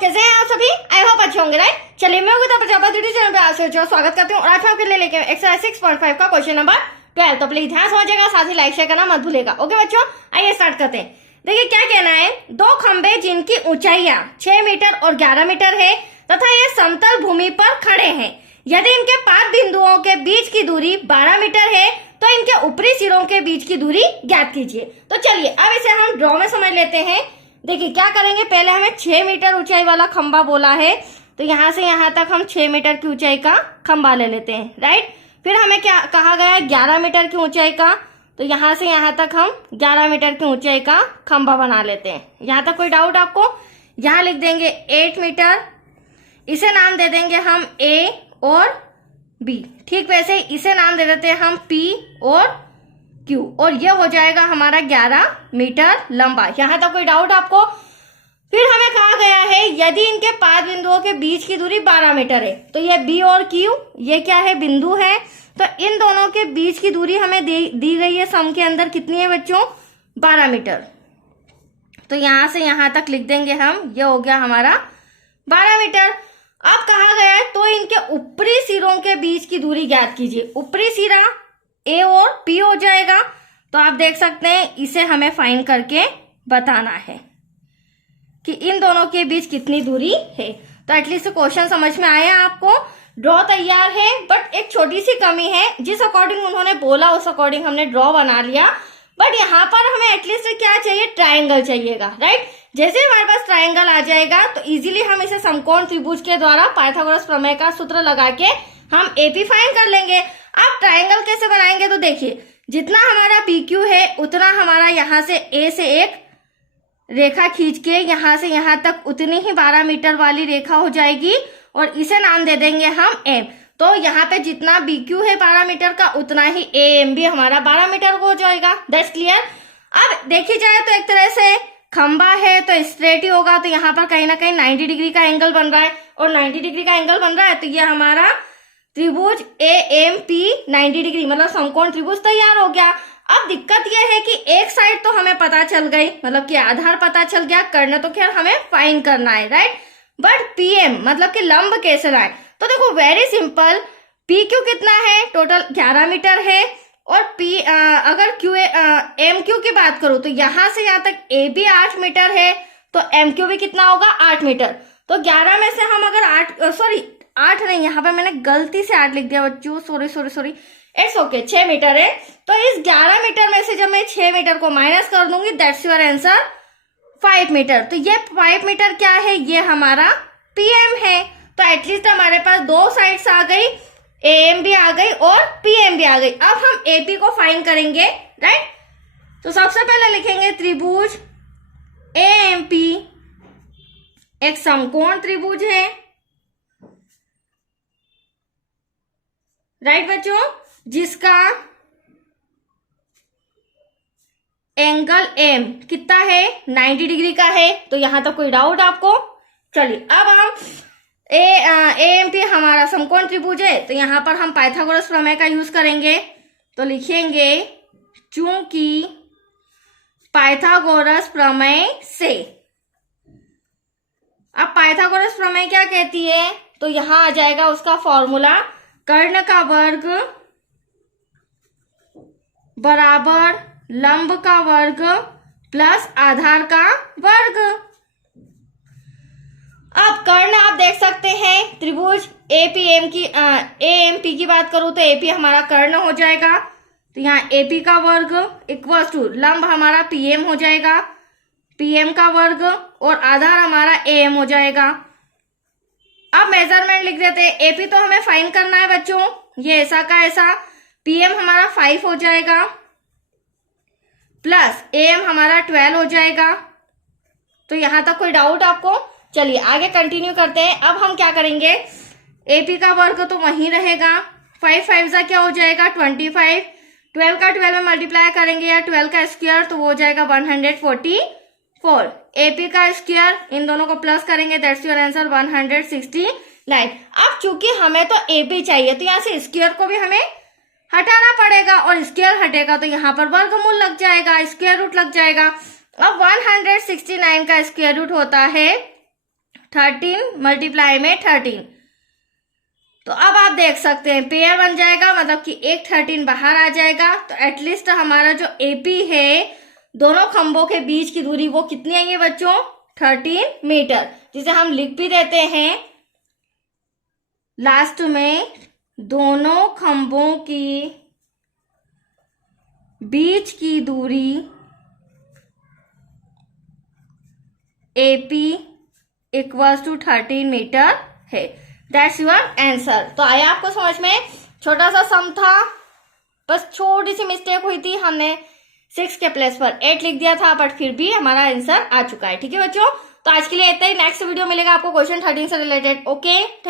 कैसे हैं आप सभी? आई होप अच्छे होंगे, राइट? चलिए मैं उगता प्रजापति चैनल पे आपसे स्वागत करती हूँ और आज मैं आपके लिए लेके एक्सरसाइज 6.5 का क्वेश्चन नंबर 12। तो प्लीज ध्यान समझिएगा, साथ ही लाइक शेयर करना मत भूलेगा। ओके बच्चों, आइए स्टार्ट करते हैं। देखिए क्या कहना है, दो खंबे जिनकी ऊंचाइयां 6 मीटर और 11 मीटर है तथा ये समतल भूमि पर खड़े हैं। यदि इनके 5 बिंदुओं के बीच की दूरी 12 मीटर है तो इनके ऊपरी सिरों के बीच की दूरी ज्ञात कीजिए। तो चलिए अब इसे हम ड्रॉ में समझ लेते हैं। देखिए क्या करेंगे, पहले हमें 6 मीटर ऊंचाई वाला खंबा बोला है तो यहाँ से यहाँ तक हम 6 मीटर की ऊंचाई का खंबा ले लेते हैं, राइट। फिर हमें क्या कहा गया है, 11 मीटर की ऊंचाई का, तो यहाँ से यहाँ तक हम 11 मीटर की ऊंचाई का खंबा बना लेते हैं। यहाँ तक कोई डाउट आपको? यहाँ लिख देंगे 8 मीटर, इसे नाम दे देंगे हम A और B। ठीक वैसे इसे नाम दे देते हैं हम P और Q, और ये हो जाएगा हमारा 11 मीटर लंबा। यहाँ तक कोई डाउट आपको? फिर हमें कहा गया है यदि इनके 5 बिंदुओं के बीच की दूरी 12 मीटर है तो ये B और Q ये क्या है, बिंदु है। तो इन दोनों के बीच की दूरी हमें दी गई है सम के अंदर, कितनी है बच्चों? 12 मीटर। तो यहां से यहां तक लिख देंगे हम, ये हो गया हमारा 12 मीटर। अब कहा गया है तो इनके ऊपरी सिरों के बीच की दूरी ज्ञात कीजिए। ऊपरी सिरा A और P हो जाएगा, तो आप देख सकते हैं इसे हमें फाइंड करके बताना है कि इन दोनों के बीच कितनी दूरी है। तो एटलीस्ट क्वेश्चन समझ में आया आपको? ड्रॉ तैयार है, बट एक छोटी सी कमी है, जिस अकॉर्डिंग उन्होंने बोला उस अकॉर्डिंग हमने ड्रॉ बना लिया। बट यहाँ पर हमें एटलीस्ट क्या चाहिए, ट्रायंगल चाहिएगा, राइट। जैसे हमारे पास ट्रायंगल आ जाएगा तो इजीली हम इसे समकोण त्रिभुज के द्वारा पाइथागोरस प्रमेय का सूत्र लगा के हम एपी फाइंड कर लेंगे। अब ट्रायंगल कैसे बनाएंगे, तो देखिए जितना हमारा PQ है उतना हमारा यहाँ से A से एक रेखा खींच के यहाँ से यहाँ तक उतनी ही 12 मीटर वाली रेखा हो जाएगी और इसे नाम दे देंगे हम M। तो यहाँ पे जितना BQ है 12 मीटर का उतना ही AM भी हमारा 12 मीटर का हो जाएगा। That's clear. अब देखी जाए तो एक तरह से खंबा है तो स्ट्रेट ही होगा, तो यहाँ पर कहीं ना कहीं 90 डिग्री का एंगल बन रहा है, और 90 डिग्री का एंगल बन रहा है तो ये हमारा त्रिभुज AMP 90 डिग्री मतलब समकोण त्रिभुज तैयार हो गया। अब दिक्कत यह है कि एक साइड तो हमें पता चल गई, मतलब कि आधार पता चल गया, कर्ण तो खैर हमें फाइंड करना है, राइट। बट PM मतलब कि लंब कैसे लाए, तो देखो वेरी सिंपल। PQ कितना है, टोटल 11 मीटर है, और अगर MQ की बात करूं तो यहां से यहां तक AB 8 मीटर है, तो MQ भी कितना होगा, 8 मीटर। तो 11 में से हम अगर 8 नहीं, यहाँ पे मैंने गलती से 8 लिख दिया बच्चों, सॉरी, इट्स ओके, 6 मीटर है। तो इस 11 मीटर में से जब मैं 6 मीटर को माइनस कर दूंगी, दैट्स योर आंसर 5 मीटर। तो ये 5 मीटर क्या है, ये हमारा PM है। तो एटलीस्ट हमारे पास दो साइड्स आ गई, AM भी आ गई और PM भी आ गई। अब हम AP को फाइंड करेंगे, राइट। तो सबसे पहले लिखेंगे त्रिभुज AMP एक समकोण त्रिभुज है, राइट बच्चों, जिसका एंगल M कितना है, 90 डिग्री का है। तो यहां तक कोई डाउट आपको? चलिए अब हम AMP हमारा समकोण त्रिभुज है तो यहां पर हम पाइथागोरस प्रमेय का यूज करेंगे। तो लिखेंगे चूंकि पाइथागोरस प्रमेय से, अब पाइथागोरस प्रमेय क्या कहती है, तो यहां आ जाएगा उसका फॉर्मूला, कर्ण का वर्ग बराबर लंब का वर्ग प्लस आधार का वर्ग। अब कर्ण आप देख सकते हैं, त्रिभुज AMP की बात करूं तो AP हमारा कर्ण हो जाएगा, तो यहाँ AP का वर्ग इक्वल टू लंब हमारा PM हो जाएगा, PM का वर्ग और आधार हमारा AM हो जाएगा। अब मेजरमेंट लिख देते हैं। AP तो हमें फाइंड करना है बच्चों, ये ऐसा का ऐसा, PM हमारा 5 हो जाएगा प्लस AM हमारा 12 हो जाएगा। तो यहां तक कोई डाउट आपको? चलिए आगे कंटिन्यू करते हैं। अब हम क्या करेंगे, AP का वर्ग तो वहीं रहेगा, 5 5 जा क्या हो जाएगा 25, 12 का 12 में मल्टीप्लाई करेंगे या 12 का स्क्वायर तो वो हो जाएगा 144। AP का स्क्वायर इन दोनों को प्लस करेंगे, दैट्स योर आंसर 169। अब चूंकि हमें तो AP चाहिए तो यहाँ से स्क्वायर को भी हमें हटाना पड़ेगा, और स्क्वायर हटेगा तो यहाँ पर वर्गमूल लग जाएगा, स्क्वायर रूट लग जाएगा। अब 169 का स्क्वायर रूट होता है 13 मल्टीप्लाई में 13। तो अब आप देख सकते हैं पेयर बन जाएगा, मतलब कि एक 13 बाहर आ जाएगा। तो एटलीस्ट हमारा जो एपी है दोनों खंभों के बीच की दूरी वो कितनी आई है बच्चों? 13 मीटर, जिसे हम लिख भी देते हैं लास्ट में दोनों खंभों की बीच की दूरी AP इक्वल्स टू 13 मीटर है। That's your answer. तो आया आपको समझ में? छोटा सा सम था, बस छोटी सी मिस्टेक हुई थी, हमने 6 के प्लेस पर 8 लिख दिया था, बट फिर भी हमारा आंसर आ चुका है। ठीक है बच्चों, तो आज के लिए इतना ही। नेक्स्ट वीडियो मिलेगा आपको क्वेश्चन 13 से रिलेटेड। ओके।